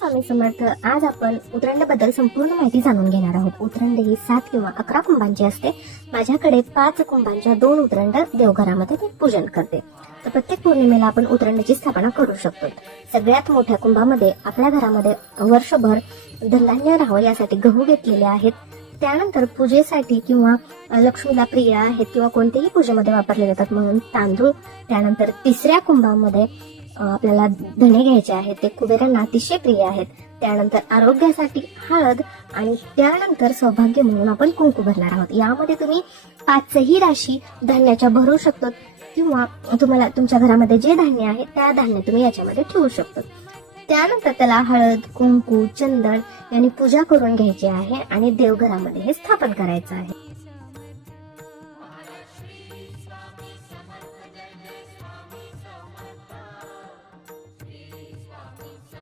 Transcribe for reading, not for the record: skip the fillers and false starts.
स्वामी समर्थ. आज आपण उतरंडबद्दल संपूर्ण माहिती जाणून घेणार आहोत. उतरंड ही 7 किंवा 11 कुंभांची असते. माझ्याकडे 5 कुंभांच्या 2 उतरंड देवघरामध्ये ते पूजन करते. तर प्रत्येक पौर्णिमेला आपण उतरंडची स्थापना करू शकतो. सगळ्यात मोठ्या कुंभामध्ये आपल्या घरामध्ये वर्षभर धनधान्य राहावं यासाठी गहू घेतलेले आहेत. त्यानंतर पूजेसाठी किंवा लक्ष्मीला प्रिय आहेत किंवा कोणत्याही पूजेमध्ये वापरले जातात म्हणून तांदूळ. त्यानंतर तिसऱ्या कुंभामध्ये आपल्याला धणे घ्यायचे आहेत, ते कुबेरांना अतिशय प्रिय आहेत. त्यानंतर आरोग्यासाठी हळद आणि त्यानंतर सौभाग्य म्हणून आपण कुंकू भरणार आहोत. यामध्ये तुम्ही 5ही राशी धान्याच्या भरू शकतो किंवा तुम्हाला तुमच्या घरामध्ये जे धान्य आहे त्या धान्य तुम्ही याच्यामध्ये ठेवू शकतो. त्यानंतर त्याला हळद, कुंकू, चंदन यांनी पूजा करून घ्यायची आहे आणि देवघरामध्ये हे स्थापन करायचं आहे.